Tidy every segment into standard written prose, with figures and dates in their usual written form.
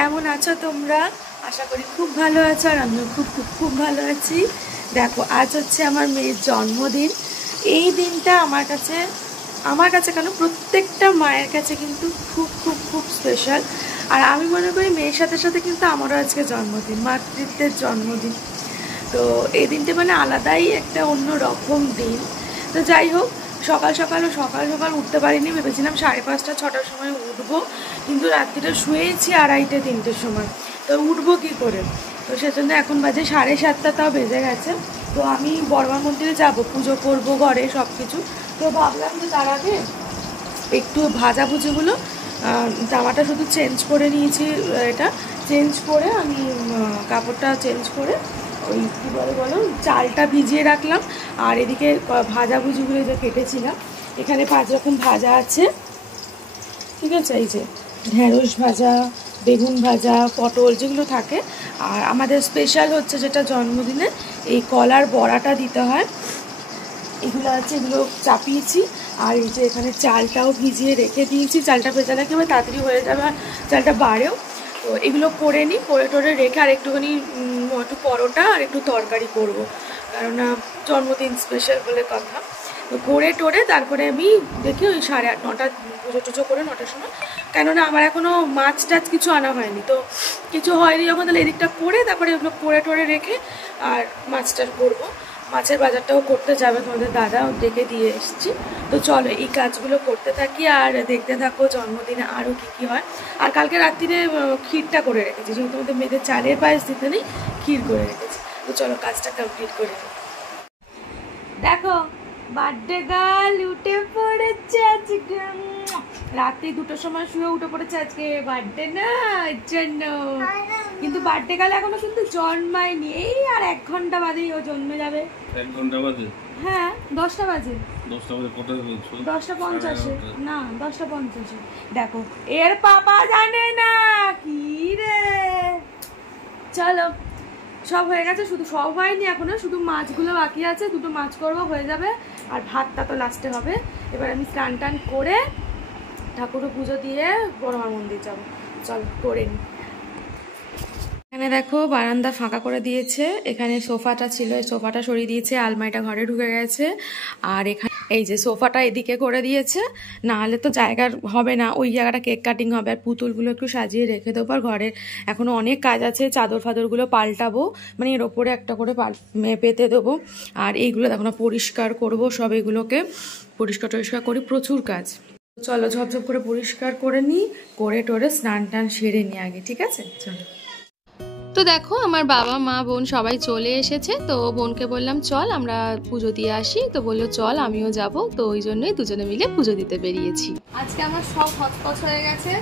কেমন আছো তোমরা? আশা করি খুব ভালো আছো, আর আমিও খুব খুব খুব ভালো আছি। দেখো, আজ হচ্ছে আমার মেয়ের জন্মদিন। এই দিনটা আমার কাছে কেন, প্রত্যেকটা মায়ের কাছে কিন্তু খুব খুব খুব স্পেশাল। আর আমি মনে করি মেয়ের সাথে সাথে কিন্তু আমারও আজকে জন্মদিন, মাতৃত্বের জন্মদিন। তো এই দিনটা মানে আলাদাই একটা অন্য রকম দিন। তো যাই হোক, সকাল সকাল উঠতে পারিনি, ভেবেছিলাম 5:30 6টার সময় উঠবো, কিন্তু রাত্রিটা শুয়েছি 2:30 3টের সময়। তো উঠবো কী করে? তো সেজন্য এখন বাজে 7:30, তাও বেজে গেছে। তো আমি বড়মার মন্দিরে যাব, পুজো করবো ঘরে সব কিছু। তো ভাবলাম যে তার আগে একটু ভাজাভুজিগুলো, জামাটা শুধু চেঞ্জ করে নিয়েছি, এটা চেঞ্জ করে আমি কাপড়টা চেঞ্জ করে ওই কী বলো চালটা ভিজিয়ে রাখলাম। আর এদিকে ভাজাভুজিগুলো যে কেটেছিলাম, এখানে 5 রকম ভাজা আছে, ঠিক আছে? এই যে ঢেঁড়স ভাজা, বেগুন ভাজা, পটল যেগুলো থাকে। আর আমাদের স্পেশাল হচ্ছে যেটা জন্মদিনে এই কলার বড়াটা দিতে হয়, এগুলো আছে, এগুলো চাপিয়েছি। আর এই যে এখানে চালটাও ভিজিয়ে রেখে দিয়েছি, চালটা ভেজালে কি হবে, তাড়াতাড়ি হয়ে যাবে, চালটা বাড়েও। তো এগুলো করে নিই, করে টোরে রেখে আর একটুখানি একটু পরোটা আর একটু তরকারি করব, কেননা জন্মদিন স্পেশাল বলে কথা। তো করে টোরে তারপরে আমি দেখি ওই 8:30 9টা পুজো টুজো করে 9টার সময়, কেননা আমার এখনও মাছ টাছ কিছু আনা হয়নি, তো কিছু হয়নি যখন, তাহলে এদিকটা করে তারপরে এগুলো করে টোরে রেখে আর মাছটা করবো। মাছের বাজারটাও করতে যাবে তোমাদের দাদাও ডেকে দিয়ে এসেছি। তো চলো এই কাজগুলো করতে থাকি আর দেখতে থাকো জন্মদিনে আরও কী কী হয়। আর কালকে রাত্রিরে ক্ষীরটা করে রেখেছি, যেহেতু তোমাদের মেয়েদের চালের পায়েস দিতে নেই, ক্ষীর করে রেখেছি। তো চলো কাজটা কমপ্লিট করে নিই। দেখো, বার্থডে গার্ল উঠে পড়েছে আজকে, রাত্রি 2টোর সময় শুয়ে উঠে পড়েছে, আজকে বার্থডে না এর জন্য। কিন্তু বার্থডে গার্ল এখনো কিন্তু জন্মায়নি, এই আর 1 ঘন্টা বাদেই ও জন্মে যাবে। 1 ঘন্টা বাদে? হ্যাঁ, 10টা বাজে। 10টা বাজে কোথায় বলছো? 10:50 না, 10:50। দেখো, এর পাপা জানে না কি রে। চলো, সব হয়ে গেছে, শুধু সব হয়নি এখনো, শুধু মাছগুলো বাকি আছে, 2টো মাছ করবো, হয়ে যাবে। আর ভাতটা তো লাস্টে হবে। এবার আমি স্নান টান করে ঠাকুর পুজো দিয়ে বড়মার মন্দির যাবো। চল করে নি। এখানে দেখো বারান্দা ফাঁকা করে দিয়েছে, এখানে সোফাটা ছিল, এই সোফাটা সরিয়ে দিয়েছে, আলমারিটা ঘরে ঢুকে গেছে। আর এখানে এই যে সোফাটা এদিকে করে দিয়েছে, না হলে তো জায়গা হবে না, ওই জায়গাটা কেক কাটিং হবে। আর পুতুলগুলো একটু সাজিয়ে রেখে দেবো। আর ঘরের এখনো অনেক কাজ আছে, চাদর ফাদরগুলো পাল্টাবো, মানে এর ওপরে একটা করে পেতে দেবো। আর এইগুলো দেখো না পরিষ্কার করবো, সব এগুলোকে পরিষ্কার টরিষ্কার করি, প্রচুর কাজ। চলো ঝপঝপ করে পরিষ্কার করে নিই, করে টোরে স্নান টান সেরে নিই আগে, ঠিক আছে? চলো। তো দেখো, আমার বাবা মা বোন সবাই চলে এসেছে। তো বোনকে বললাম চল আমরা পুজো দিয়ে আসি, তো বললো চল আমিও যাব। তো ওই জন্যই দুজনে মিলে পুজো দিতে বেরিয়েছি। আজকে আমার সব হচপচ হয়ে গেছে,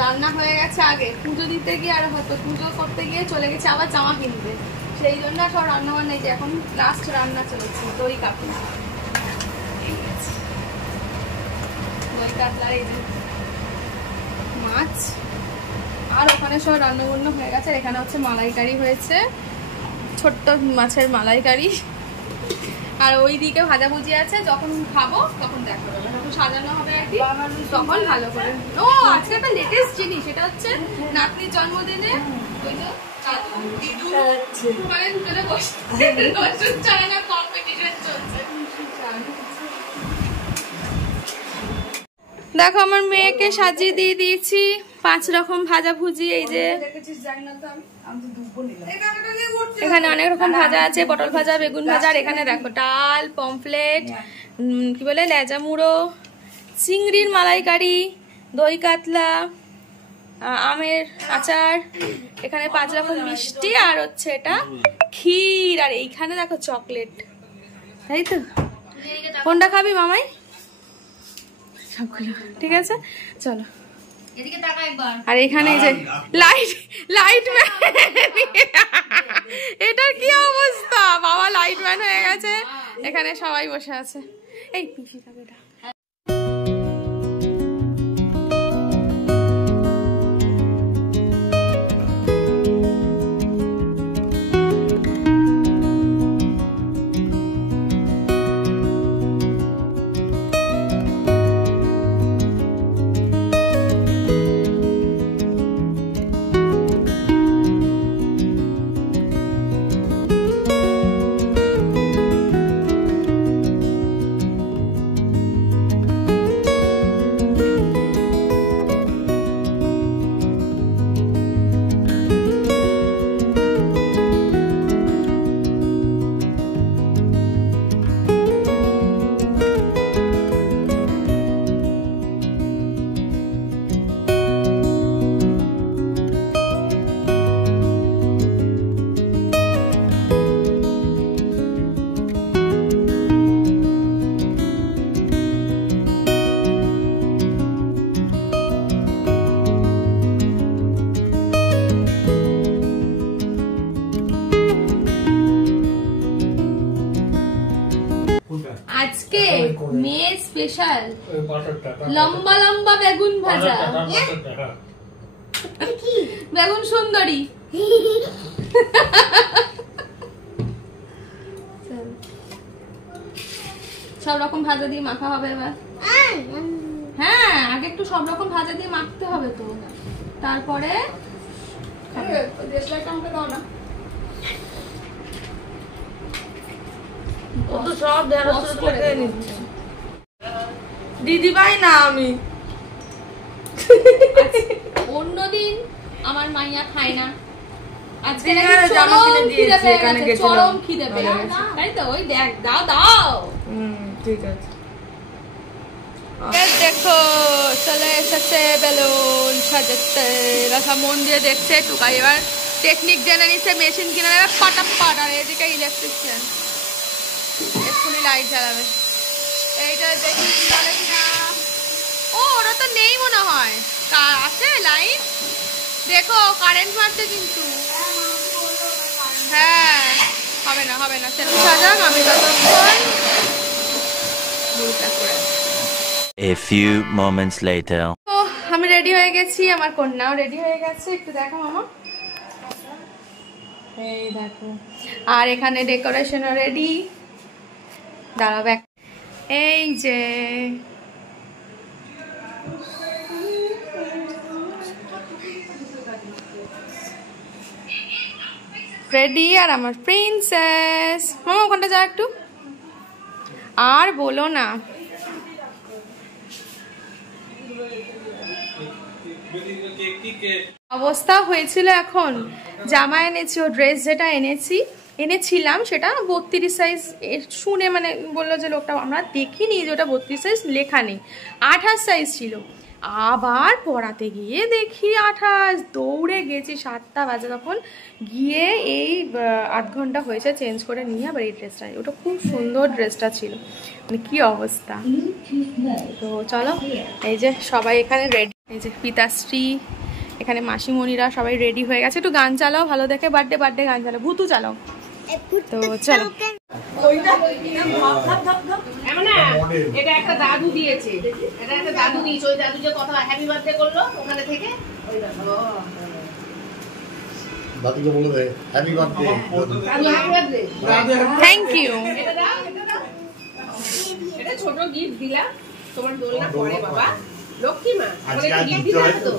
রান্না হয়ে গেছে আগে, পুজো দিতে গিয়ে আর হয়তো পুজো করতে গিয়ে চলে গেছে আবার জামা কিনতে, সেই জন্য সব রান্না বান্না, যে এখন লাস্ট রান্না চলেছে দই কাতলা, দই কাতলা, এই যে মাছ, আর ওখানে সব রান্না বান্না হয়ে গেছে। এখানে হচ্ছে মালাইকারি হয়েছে, ছোট্ট মাছের মালাইকারি। আর ওই দিকে ভাজাভুজি আছে, যখন খাবো তখন দেখা যাবে, যখন সাজানো হবে আর কি, তখন ভালো করে। ও আজকে একটা লেটেস্ট জিনিস, এটা হচ্ছে নাতনির জন্মদিনে ওই যে দেখো আমার মেয়েকে সাজিয়ে দিয়ে দিয়েছি, 5 রকম ভাজাভুজি। এই যে এখানে অনেক রকম ভাজা আছে, পটল ভাজা, বেগুন ভাজা। আর এখানে দেখো ডাল, পমফ্লেট, কি বলে লেজা মুড়ো, চিংড়ির মালাইকারি, দই কাতলা, আমের আচার, এখানে 5 রকম মিষ্টি, আর হচ্ছে এটা ক্ষীর। আর এইখানে দেখো চকলেট, তাই তো? কোনটা খাবি মামাই? সবগুলো ঠিক আছে, চলো। আর এখানে যে লাইট ম্যান, এটার কি অবস্থা, বাবা লাইট ম্যান হয়ে গেছে। এখানে সবাই বসে আছে, এই পিসি থাকে এটা। স্পেশাল লম্বা লম্বা বেগুন ভাজা, বেগুন সুন্দরী। সব রকম ভাজা দিয়ে মাখা হবে এবার। হ্যাঁ, আগে একটু সব রকম ভাজা দিয়ে মাখতে হবে তো, তারপরে আমাকে দাও না। ও তো সব দিদি ভাই না আমি। অন্যদিন আমার মাইয়া খায় না, আজকে চরম খিদে পেয়ে গেছে, তাই তো? ওই দেখ, দাও দাও। ঠিক আছে। দেখো চলে এসেছে বেলুন সাজাতে, রাখা মন দিয়ে দেখছে টুকাই এবার টেকনিক জেনে নিচ্ছে, মেশিন কিনে নেবে পাটাপাট। আর এদিকে ইলেকট্রিশিয়ান এক্ষুনি লাইট জ্বালাবে। এইটা দেখি চলে কিনা। ও, ওরা তো নেই মনে হয়, আছে লাইট। দেখো কারেন্ট মারছে কিন্তু। হ্যাঁ, হবে না হবে না, সেরকম সাজাক, আমি ততক্ষণ A few moments later. ও, আমি রেডি হয়ে গেছি, আমার কন্যাও রেডি হয়ে গেছে। একটু দেখো মামা, এই দেখো। আর এখানে ডেকোরেশনও রেডি। দাঁড়াও, এই যে রেডি আর আমার প্রিন্সেস। মামা ওখানটা যা একটু। আর বলো না, অবস্থা হয়েছিল। এখন জামা এনেছি, ও ড্রেস যেটা এনেছিলাম সেটা 32 সাইজ শুনে, মানে বললো যে লোকটা, আমরা দেখিনি যে ওটা 32 সাইজ লেখা নেই, 28 সাইজ ছিল। আবার পরাতে গিয়ে দেখি 28। দৌড়ে গেছি 7টা বাজে, তখন গিয়ে এই 8 ঘন্টা হয়েছে চেঞ্জ করে নিয়ে আবার এই ড্রেসটা। ওটা খুব সুন্দর ড্রেসটা ছিল, মানে কি অবস্থা। তো চলো, এই যে সবাই এখানে রেডি, এই যে পিতাশ্রী, এখানে মাসিমণিরা সবাই রেডি হয়ে গেছে। একটু গান চালাও ভালো দেখে, বার্থডে গান চালাও, ভুতু চালাও। তো চলো। এটা একটা দাদু দিয়েছে, এটা একটা দাদু দিয়েছে, ওই দাদু যে কথা হ্যাপি বার্থডে করলো ওখানে থেকে, ওই দাদুকে বলে দে হ্যাপি বার্থডে। দাদু হ্যাপি বার্থডে, থ্যাংক ইউ। এটা ছোট গিফট দিলা, তোমার দোলনা পড়ে বাবা লক্ষ্মী মা, গিফট দিলা তো।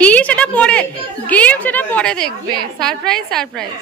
কি সেটা পরে, গিফট সেটা পরে দেখবে, সারপ্রাইজ সারপ্রাইজ।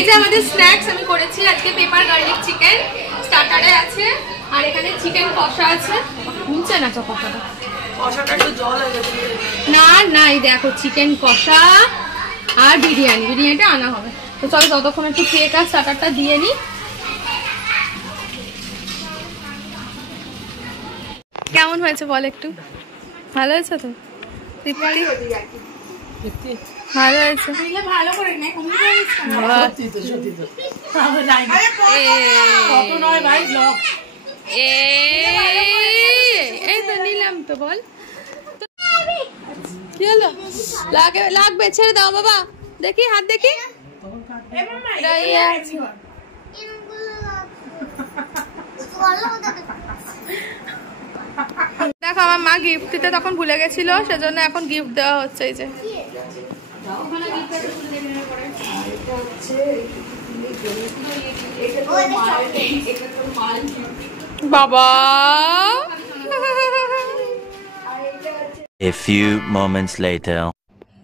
এই যে আমাদের স্ন্যাক্স আমি করেছি আজকে পেপার গার্লিক চিকেন স্টার্টারে আছে, আর এখানে চিকেন কষা আছে। শুনছে না তো কষাটা? কষাটা একটু জল হয়ে গেছে। না না, এই দেখো চিকেন কষা আর বিরিয়ানিটা আনা হবে। তো চলো ততক্ষণ একটু কেক আর স্টার্টারটা দিয়ে নিই। কেমন হয়েছে বল একটু? ভালো হয়েছে তো? ভালো হয়েছে। ভালো করে নে, কমিয়ে দিস না। কত নয় ভাই ব্লগ। এই তো নিলাম তো, বল কি হলো? লাগবে, ছেড়ে দাও বাবা। দেখি হাত দেখি। দেখো আমার মা গিফট দিতে তখন ভুলে গেছিল, সেজন্য এখন গিফট দেওয়া হচ্ছে। এই যে বাবা। A few moments later.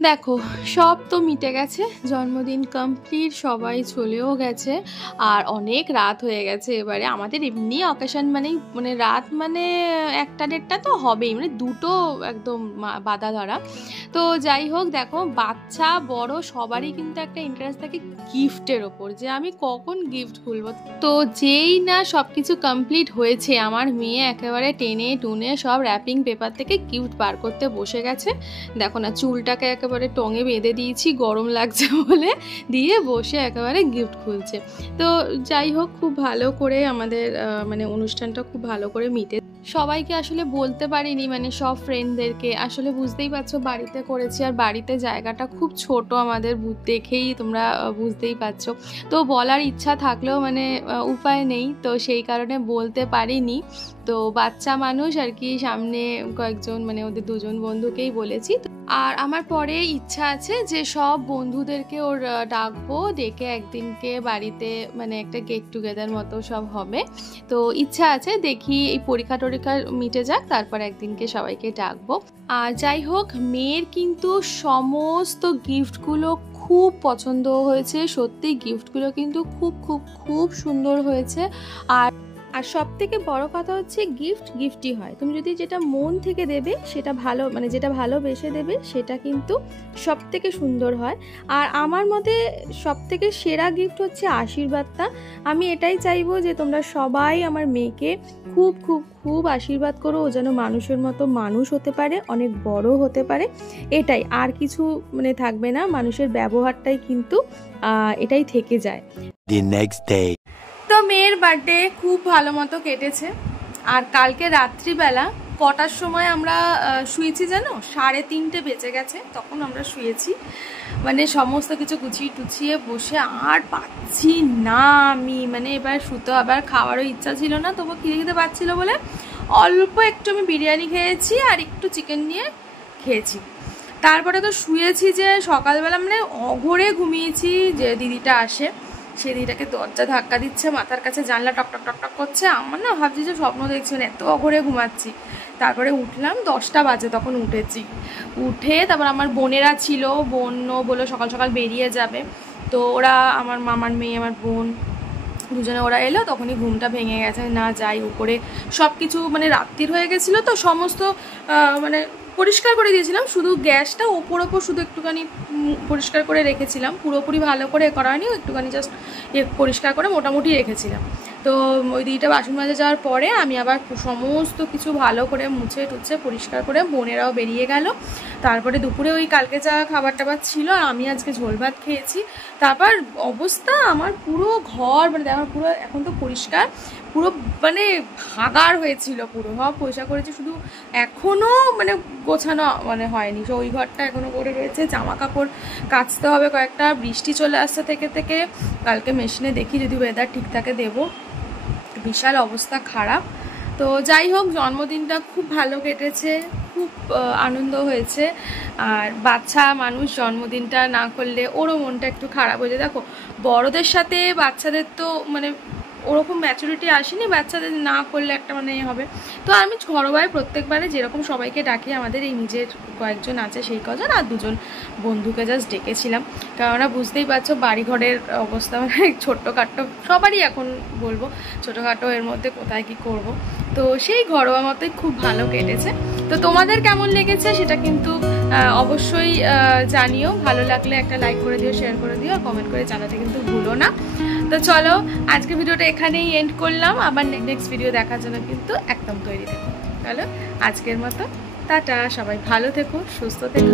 দেখো সব তো মিটে গেছে, জন্মদিন কমপ্লিট, সবাই চলেও গেছে, আর অনেক রাত হয়ে গেছে। এবারে আমাদের এমনি অকেশন মানে রাত মানে 1টা-1.5টা তো হবেই, মানে দুটো একদম বাধা ধরা। তো যাই হোক, দেখো বাচ্চা বড় সবারই কিন্তু একটা ইন্টারেস্ট থাকে গিফটের ওপর, যে আমি কখন গিফট খুলবো। তো যেই না সব কিছু কমপ্লিট হয়েছে, আমার মেয়ে একেবারে টেনে টুনে সব র্যাপিং পেপার থেকে গিফট বার করতে বসে গেছে। দেখো না, চুলটাকে একেবারে টঙে বেঁধে দিয়েছি, গরম লাগছে বলে, দিয়ে বসে একেবারে গিফট খুলছে। তো যাই হোক, খুব ভালো করে আমাদের মানে অনুষ্ঠানটা খুব ভালো করে মিটে। সবাইকে আসলে বলতে পারিনি, মানে সব ফ্রেন্ডদেরকে। আসলে বুঝতেই পারছো বাড়িতে করেছি, আর বাড়িতে জায়গাটা খুব ছোট আমাদের, দেখেই তোমরা বুঝতেই পারছো। তো বলার ইচ্ছা থাকলেও মানে উপায় নেই, তো সেই কারণে বলতে পারিনি। তো বাচ্চা মানুষ আর কি, সামনে কয়েকজন মানে ওদের দুজন বন্ধুকেই বলেছি। আর আমার পরে ইচ্ছা আছে যে সব বন্ধুদেরকে ওর ডাকবো, ডেকে একদিনকে বাড়িতে মানে একটা গেট টুগেদার মতো সব হবে। তো ইচ্ছা আছে, দেখি এই পরীক্ষা টরীক্ষা মিটে যাক, তারপর একদিনকে সবাইকে ডাকবো। আর যাই হোক, মেয়ের কিন্তু সমস্ত গিফটগুলো খুব পছন্দ হয়েছে, সত্যি গিফটগুলো কিন্তু খুব খুব খুব সুন্দর হয়েছে। আর সব থেকে বড় কথা হচ্ছে গিফটই হয়। তুমি যদি যেটা মন থেকে দেবে সেটা ভালো, মানে যেটা ভালোবেসে দেবে সেটা কিন্তু সব থেকে সুন্দর হয়। আর আমার মতে সব থেকে সেরা গিফট হচ্ছে আশীর্বাদটা। আমি এটাই চাইবো যে তোমরা সবাই আমার মেয়েকে খুব খুব খুব আশীর্বাদ করো, ও যেন মানুষের মতো মানুষ হতে পারে, অনেক বড় হতে পারে। এটাই, আর কিছু মানে থাকবে না, মানুষের ব্যবহারটাই কিন্তু এটাই থেকে যায়। The next day. তো মেয়ের বার্থডে খুব ভালো মতো কেটেছে। আর কালকে রাত্রিবেলা কটার সময় আমরা শুয়েছি জানো? 3:30 বেজে গেছে, তখন আমরা শুয়েছি। মানে সমস্ত কিছু গুছিয়ে টুছিয়ে বসে আর পাচ্ছি না আমি, মানে এবার শুতে আবার খাওয়ারও ইচ্ছা ছিল না, তবু খিদে পাচ্ছিল বলে অল্প একটু আমি বিরিয়ানি খেয়েছি আর একটু চিকেন নিয়ে খেয়েছি। তারপরে তো শুয়েছি যে সকালবেলা মানে অঘরে ঘুমিয়েছি। যে দিদিটা আসে, সে দিদিটাকে দরজা ধাক্কা দিচ্ছে, মাথার কাছে জানলা টকটক টকটক করছে। আমার না ভাবছি যে স্বপ্ন দেখছি, মানে এত অঘরে ঘুমাচ্ছি। তারপরে উঠলাম 10টা বাজে, তখন উঠেছি। উঠে তারপর আমার বোনেরা ছিল, বোনও বললো সকাল সকাল বেরিয়ে যাবে। তো ওরা, আমার মামার মেয়ে আমার বোন দুজনে ওরা এলো, তখনই ঘুমটা ভেঙে গেছে। না যাই উপরে, সব কিছু মানে রাত্রির হয়ে গেছিলো তো, সমস্ত মানে পরিষ্কার করে দিয়েছিলাম, শুধু গ্যাসটা ওপর শুধু একটুখানি পরিষ্কার করে রেখেছিলাম, পুরোপুরি ভালো করে করা হয়নি, একটুখানি জাস্ট পরিষ্কার করে মোটামুটি রেখেছিলাম। তো ওই দিকটা বাসন মাজে যাওয়ার পরে আমি আবার সমস্ত কিছু ভালো করে মুছে টুছে পরিষ্কার করে, বোনেরাও বেরিয়ে গেল। তারপরে দুপুরে ওই কালকে যা খাবার টাবার ছিল, আর আমি আজকে ঝোল ভাত খেয়েছি। তারপর অবস্থা আমার পুরো ঘর মানে আমার পুরো এখন তো পরিষ্কার, পুরো মানে ভাগার হয়েছিল, পুরো সব পরিষ্কার করেছি, শুধু এখনও মানে গোছানো মানে হয়নি। তো ওই ঘরটা এখনও পড়ে রয়েছে, জামা কাপড় কাচতে হবে কয়েকটা, বৃষ্টি চলে আসছে থেকে কালকে মেশিনে দেখি যদি ওয়েদার ঠিক থাকে দেবো। বিশাল অবস্থা খারাপ। তো যাই হোক, জন্মদিনটা খুব ভালো কেটেছে, খুব আনন্দ হয়েছে। আর বাচ্চা মানুষ জন্মদিনটা না করলে ওরও মনটা একটু খারাপ হয়ে যায়। দেখো বড়দের সাথে বাচ্চাদের তো মানে ওরকম ম্যাচুরিটি আসেনি, বাচ্চাদের না করলে একটা মানে হবে। তো আমি ঘরোয়ায় প্রত্যেকবারে যেরকম সবাইকে ডাকি, আমাদের এই নিজের কয়েকজন আছে সেই কজন, আর দুজন বন্ধুকে জাস্ট ডেকেছিলাম। কেননা বুঝতেই পারছো বাড়িঘরের অবস্থা মানে ছোট্টখাট্টো, সবারই এখন বলবো ছোটোখাটো, এর মধ্যে কোথায় কি করব। তো সেই ঘরোয়া মতোই খুব ভালো কেটেছে। তো তোমাদের কেমন লেগেছে সেটা কিন্তু অবশ্যই জানিও। ভালো লাগলে একটা লাইক করে দিও, শেয়ার করে দিও, আর কমেন্ট করে জানাতে কিন্তু ভুলো না। তো চলো আজকে ভিডিওটা এখানেই এন্ড করলাম, আবার নেক্সট ভিডিও দেখার জন্য কিন্তু একদম তৈরি থেকো। চলো আজকের মতো টাটা, সবাই ভালো থেকো, সুস্থ থেকো।